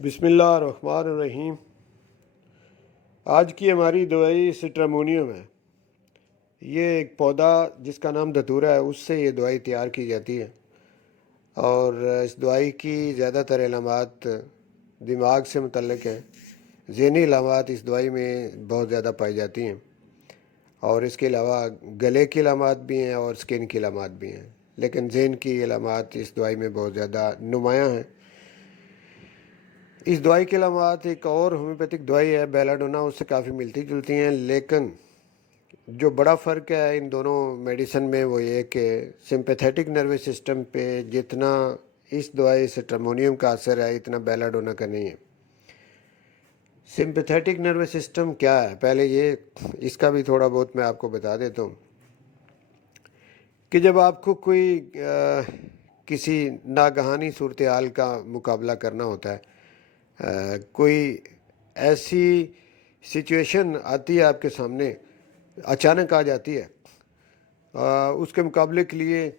بسم اللہ الرحمن الرحیم۔ آج کی ہماری دوائی سٹرامونیم ہے۔ یہ ایک پودا جس کا نام دھتورا ہے، اس سے یہ دوائی تیار کی جاتی ہے، اور اس دوائی کی زیادہ تر علامات دماغ سے متعلق ہیں۔ ذہنی علامات اس دوائی میں بہت زیادہ پائی جاتی ہیں، اور اس کے علاوہ گلے کی علامات بھی ہیں اور سکن کی علامات بھی ہیں، لیکن ذہن کی علامات اس دوائی میں بہت زیادہ نمایاں ہیں۔ اس دوائی کے علامات ایک اور ہومیوپیتھک دوائی ہے بیلاڈونا، اس سے کافی ملتی جلتی ہیں، لیکن جو بڑا فرق ہے ان دونوں میڈیسن میں وہ یہ کہ سمپیتھیٹک نروس سسٹم پہ جتنا اس دوائی سٹرامونیم کا اثر ہے اتنا بیلاڈونا کا نہیں ہے۔ سمپیتھیٹک نروس سسٹم کیا ہے؟ پہلے اس کا بھی تھوڑا بہت میں آپ کو بتا دیتا ہوں کہ جب آپ کو کوئی کسی ناگہانی صورتحال کا مقابلہ کرنا ہوتا ہے، کوئی ایسی سچویشن آتی ہے آپ کے سامنے، اچانک آ جاتی ہے، اس کے مقابلے کے لیے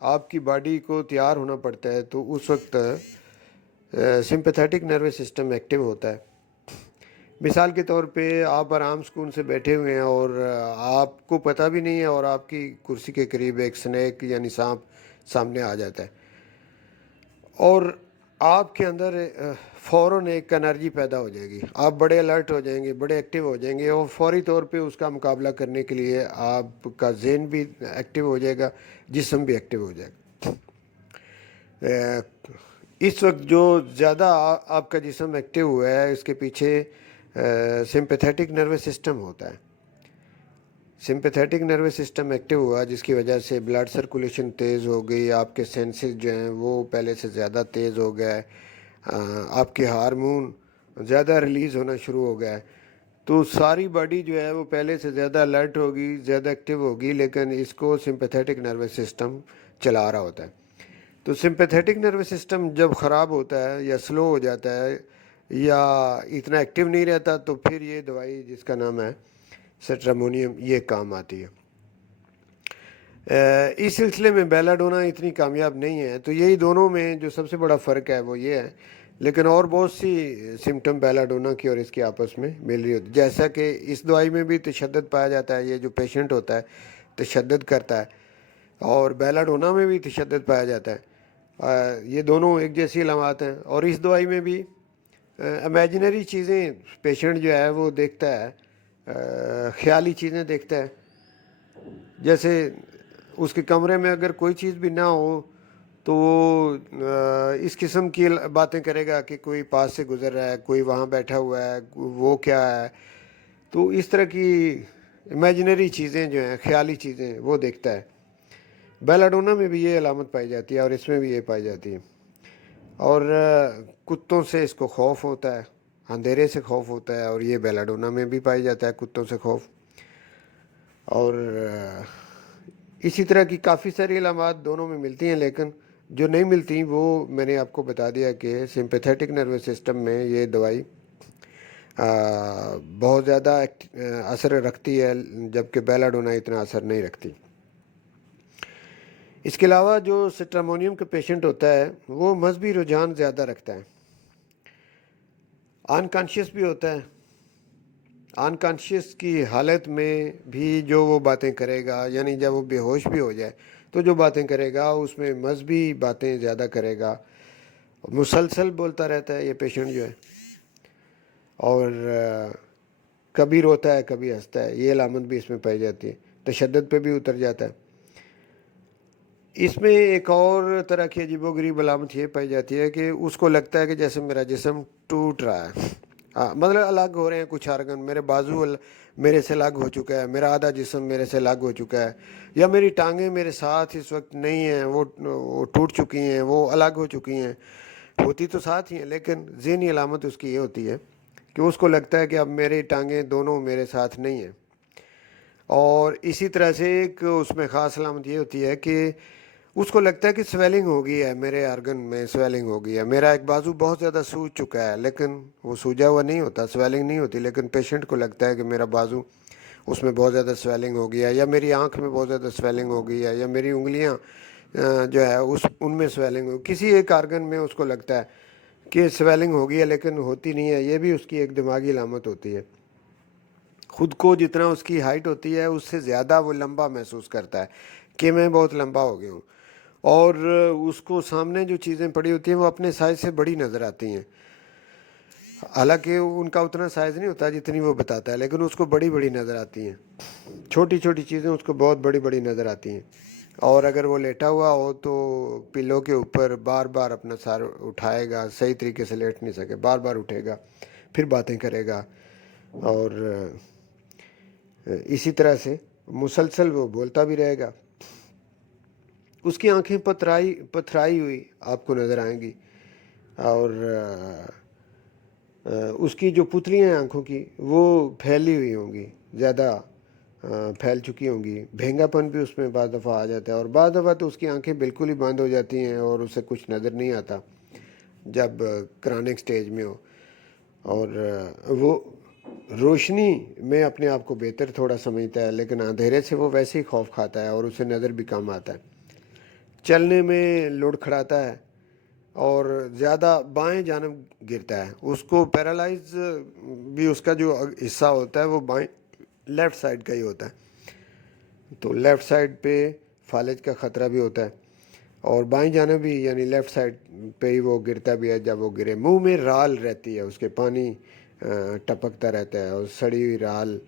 آپ کی باڈی کو تیار ہونا پڑتا ہے، تو اس وقت سمپیتھیٹک نروس سسٹم ایکٹیو ہوتا ہے۔ مثال کے طور پہ آپ آرام سکون سے بیٹھے ہوئے ہیں اور آپ کو پتہ بھی نہیں ہے، اور آپ کی کرسی کے قریب ایک سنیک یعنی سانپ سامنے آ جاتا ہے، اور آپ کے اندر فوراً ایک انرجی پیدا ہو جائے گی، آپ بڑے الرٹ ہو جائیں گے، بڑے ایکٹیو ہو جائیں گے، اور فوری طور پہ اس کا مقابلہ کرنے کے لیے آپ کا ذہن بھی ایکٹیو ہو جائے گا، جسم بھی ایکٹیو ہو جائے گا۔ اس وقت جو زیادہ آپ کا جسم ایکٹیو ہوا ہے، اس کے پیچھے سمپیتھیٹک نروس سسٹم ہوتا ہے۔ سمپیتھیٹک نروس سسٹم ایکٹیو ہوا جس کی وجہ سے بلڈ سرکولیشن تیز ہو گئی، آپ کے سینسز جو ہیں وہ پہلے سے زیادہ تیز ہو گئے، آپ کے ہارمون زیادہ ریلیز ہونا شروع ہو گیا ہے، تو ساری باڈی جو ہے وہ پہلے سے زیادہ الرٹ ہوگی، زیادہ ایکٹیو ہوگی، لیکن اس کو سمپیتھیٹک نروس سسٹم چلا رہا ہوتا ہے۔ تو سمپیتھیٹک نروس سسٹم جب خراب ہوتا ہے یا سلو ہو جاتا ہے یا اتنا ایکٹیو نہیں رہتا، تو پھر یہ دوائی جس کا نام ہے سٹرامونیم یہ کام آتی ہے۔ اس سلسلے میں بیلاڈونا اتنی کامیاب نہیں ہے، تو یہی دونوں میں جو سب سے بڑا فرق ہے وہ یہ ہے، لیکن اور بہت سی سمٹم بیلاڈونا کی اور اس کی آپس میں مل رہی ہوتی، جیسا کہ اس دوائی میں بھی تشدد پایا جاتا ہے، یہ جو پیشنٹ ہوتا ہے تشدد کرتا ہے، اور بیلاڈونا میں بھی تشدد پایا جاتا ہے، یہ دونوں ایک جیسی علامات ہیں۔ اور اس دوائی میں بھی امیجنری چیزیں پیشنٹ جو ہے وہ دیکھتا ہے، خیالی چیزیں دیکھتا ہے، جیسے اس کے کمرے میں اگر کوئی چیز بھی نہ ہو تو وہ اس قسم کی باتیں کرے گا کہ کوئی پاس سے گزر رہا ہے، کوئی وہاں بیٹھا ہوا ہے، وہ کیا ہے، تو اس طرح کی امیجنری چیزیں جو ہیں، خیالی چیزیں، وہ دیکھتا ہے۔ بیلاڈونا میں بھی یہ علامت پائی جاتی ہے اور اس میں بھی یہ پائی جاتی ہے۔ اور کتوں سے اس کو خوف ہوتا ہے، اندھیرے سے خوف ہوتا ہے، اور یہ بیلاڈونا میں بھی پائی جاتا ہے کتوں سے خوف۔ اور اسی طرح کی کافی ساری علامات دونوں میں ملتی ہیں، لیکن جو نہیں ملتی وہ میں نے آپ کو بتا دیا کہ سمپیتھیٹک نروس سسٹم میں یہ دوائی بہت زیادہ اثر رکھتی ہے، جبکہ بیلاڈونا اتنا اثر نہیں رکھتی۔ اس کے علاوہ جو سٹرامونیم کا پیشنٹ ہوتا ہے وہ مذہبی رجحان زیادہ رکھتا ہے، انکانشیس بھی ہوتا ہے، انکانشیس کی حالت میں بھی جو وہ باتیں کرے گا، یعنی جب وہ بے ہوش بھی ہو جائے تو جو باتیں کرے گا اس میں مذہبی باتیں زیادہ کرے گا، مسلسل بولتا رہتا ہے یہ پیشنٹ جو ہے، اور کبھی روتا ہے کبھی ہنستا ہے، یہ علامت بھی اس میں پائی جاتی ہے، تشدد پہ بھی اتر جاتا ہے۔ اس میں ایک اور طرح کی عجیب و غریب علامت یہ پائی جاتی ہے کہ اس کو لگتا ہے کہ جیسے میرا جسم ٹوٹ رہا ہے، مطلب الگ ہو رہے ہیں کچھ آرگن، میرے بازو میرے سے الگ ہو چکا ہے، میرا آدھا جسم میرے سے الگ ہو چکا ہے، یا میری ٹانگیں میرے ساتھ اس وقت نہیں ہیں، وہ ٹوٹ چکی ہیں، وہ الگ ہو چکی ہیں، ہوتی تو ساتھ ہی ہیں، لیکن ذہنی علامت اس کی یہ ہوتی ہے کہ اس کو لگتا ہے کہ اب میری ٹانگیں دونوں میرے ساتھ نہیں ہیں۔ اور اسی طرح سے ایک اس میں خاص علامت یہ ہوتی ہے کہ اس کو لگتا ہے کہ سویلنگ ہو گئی ہے، میرے آرگن میں سویلنگ ہو گئی ہے، میرا ایک بازو بہت زیادہ سوج چکا ہے، لیکن وہ سوجا ہوا نہیں ہوتا، سویلنگ نہیں ہوتی، لیکن پیشنٹ کو لگتا ہے کہ میرا بازو اس میں بہت زیادہ سویلنگ ہو گیا ہے، یا میری آنکھ میں بہت زیادہ سویلنگ ہو گئی ہے، یا میری انگلیاں جو ہے ان میں سویلنگ ہو، کسی ایک آرگن میں اس کو لگتا ہے کہ سویلنگ ہوگی ہے لیکن ہوتی نہیں ہے، یہ بھی اس کی ایک دماغی علامت ہوتی ہے۔ خود کو جتنا اس کی ہائٹ ہوتی ہے اس سے زیادہ وہ لمبا محسوس کرتا ہے کہ میں بہت لمبا ہو گیا ہوں، اور اس کو سامنے جو چیزیں پڑی ہوتی ہیں وہ اپنے سائز سے بڑی نظر آتی ہیں، حالانکہ ان کا اتنا سائز نہیں ہوتا جتنی وہ بتاتا ہے، لیکن اس کو بڑی بڑی نظر آتی ہیں، چھوٹی چھوٹی چیزیں اس کو بہت بڑی بڑی نظر آتی ہیں۔ اور اگر وہ لیٹا ہوا ہو تو پلو کے اوپر بار بار اپنا سر اٹھائے گا، صحیح طریقے سے لیٹ نہیں سکے، بار بار اٹھے گا، پھر باتیں کرے گا، اور اسی طرح سے مسلسل وہ بولتا بھی رہے گا۔ اس کی آنکھیں پتھرائی ہوئی آپ کو نظر آئیں گی، اور اس کی جو پتلیاں ہیں آنکھوں کی وہ پھیلی ہوئی ہوں گی، زیادہ پھیل چکی ہوں گی، بھینگا پن بھی اس میں بعض دفعہ آ جاتا ہے، اور بعض دفعہ تو اس کی آنکھیں بالکل ہی بند ہو جاتی ہیں اور اسے کچھ نظر نہیں آتا جب کرونک سٹیج میں ہو، اور وہ روشنی میں اپنے آپ کو بہتر تھوڑا سمجھتا ہے، لیکن اندھیرے سے وہ ویسے ہی خوف کھاتا ہے اور اسے نظر بھی کم آتا ہے، چلنے میں لڑ کھڑاتا ہے اور زیادہ بائیں جانب گرتا ہے، اس کو پیرالائز بھی اس کا جو حصہ ہوتا ہے وہ بائیں لیفٹ سائڈ کا ہی ہوتا ہے، تو لیفٹ سائڈ پہ فالج کا خطرہ بھی ہوتا ہے، اور بائیں جانب بھی یعنی لیفٹ سائڈ پہ ہی وہ گرتا بھی ہے۔ جب وہ گرے منہ میں رال رہتی ہے، اس کے پانی ٹپکتا رہتا ہے اور سڑی ہوئی رال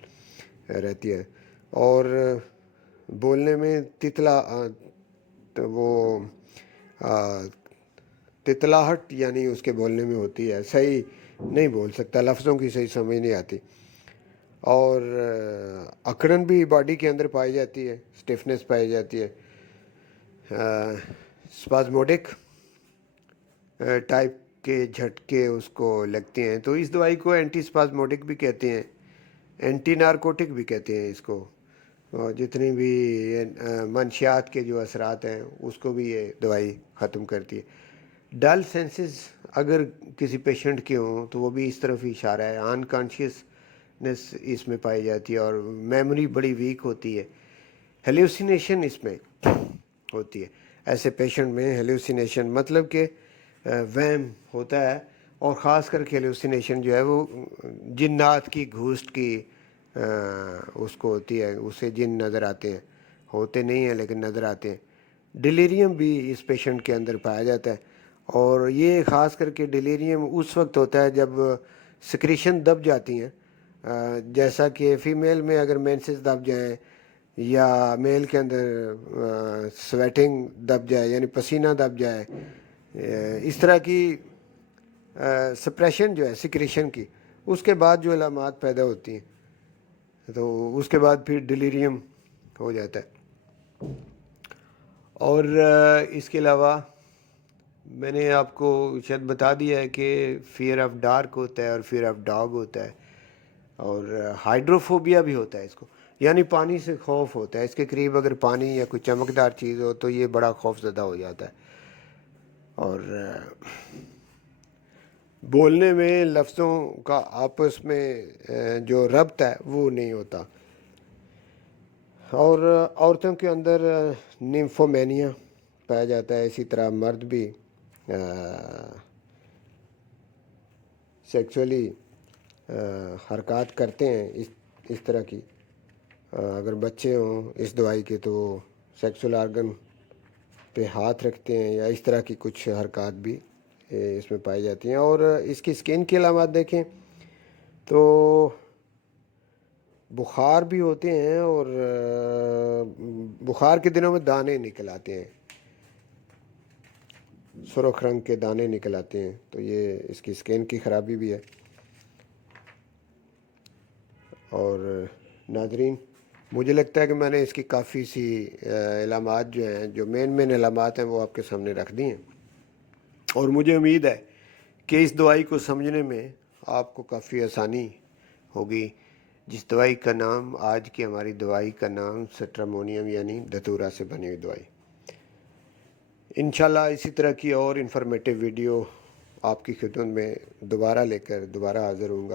رہتی ہے، اور بولنے میں وہ تتلاہٹ یعنی اس کے بولنے میں ہوتی ہے، صحیح نہیں بول سکتا، لفظوں کی صحیح سمجھ نہیں آتی، اور اکڑن بھی باڈی کے اندر پائی جاتی ہے، سٹفنس پائی جاتی ہے، اسپازموڈک ٹائپ کے جھٹکے اس کو لگتے ہیں، تو اس دوائی کو اینٹی اسپازموڈک بھی کہتے ہیں، اینٹی نارکوٹک بھی کہتے ہیں اس کو، اور جتنی بھی منشیات کے جو اثرات ہیں اس کو بھی یہ دوائی ختم کرتی ہے۔ ڈل سینسز اگر کسی پیشنٹ کے ہوں تو وہ بھی اس طرف ہی اشارہ ہے، انکانشیسنس اس میں پائی جاتی ہے، اور میموری بڑی ویک ہوتی ہے، ہیلوسینیشن اس میں ہوتی ہے، ایسے پیشنٹ میں ہیلوسینیشن مطلب کہ وہم ہوتا ہے، اور خاص کر کے ہیلوسینیشن جو ہے وہ جنات کی گھوسٹ کی اس کو ہوتی ہے، اسے جن نظر آتے ہیں، ہوتے نہیں ہیں لیکن نظر آتے ہیں۔ ڈیلیریم بھی اس پیشنٹ کے اندر پایا جاتا ہے، اور یہ خاص کر کے ڈیلیریم اس وقت ہوتا ہے جب سکریشن دب جاتی ہیں، جیسا کہ فیمیل میں اگر مینسز دب جائیں یا میل کے اندر سویٹنگ دب جائے یعنی پسینہ دب جائے، اس طرح کی سپریشن جو ہے سکریشن کی، اس کے بعد جو علامات پیدا ہوتی ہیں تو اس کے بعد پھر ڈیلیریم ہو جاتا ہے۔ اور اس کے علاوہ میں نے آپ کو شاید بتا دیا ہے کہ فیئر آف ڈارک ہوتا ہے اور فیئر آف ڈاگ ہوتا ہے، اور ہائیڈروفوبیا بھی ہوتا ہے اس کو، یعنی پانی سے خوف ہوتا ہے، اس کے قریب اگر پانی یا کوئی چمکدار چیز ہو تو یہ بڑا خوف زدہ ہو جاتا ہے، اور بولنے میں لفظوں کا آپس میں جو ربط ہے وہ نہیں ہوتا، اور عورتوں کے اندر نیمفومینیا پایا جاتا ہے، اسی طرح مرد بھی سیکسولی حرکات کرتے ہیں اس طرح کی، اگر بچے ہوں اس دوائی کے تو سیکسول آرگن پہ ہاتھ رکھتے ہیں یا اس طرح کی کچھ حرکات بھی اس میں پائی جاتی ہیں۔ اور اس کی اسکن کی علامات دیکھیں تو بخار بھی ہوتے ہیں، اور بخار کے دنوں میں دانے نکل آتے ہیں، سرخ رنگ کے دانے نکل آتے ہیں، تو یہ اس کی اسکن کی خرابی بھی ہے۔ اور ناظرین، مجھے لگتا ہے کہ میں نے اس کی کافی سی علامات جو ہیں، جو مین علامات ہیں وہ آپ کے سامنے رکھ دی ہیں، اور مجھے امید ہے کہ اس دوائی کو سمجھنے میں آپ کو کافی آسانی ہوگی، جس دوائی کا نام آج کی ہماری دوائی کا نام سٹرامونیم یعنی دھتورا سے بنی ہوئی دوائی۔ انشاءاللہ اسی طرح کی اور انفارمیٹیو ویڈیو آپ کی خدمت میں دوبارہ لے کر دوبارہ حاضر ہوں گا۔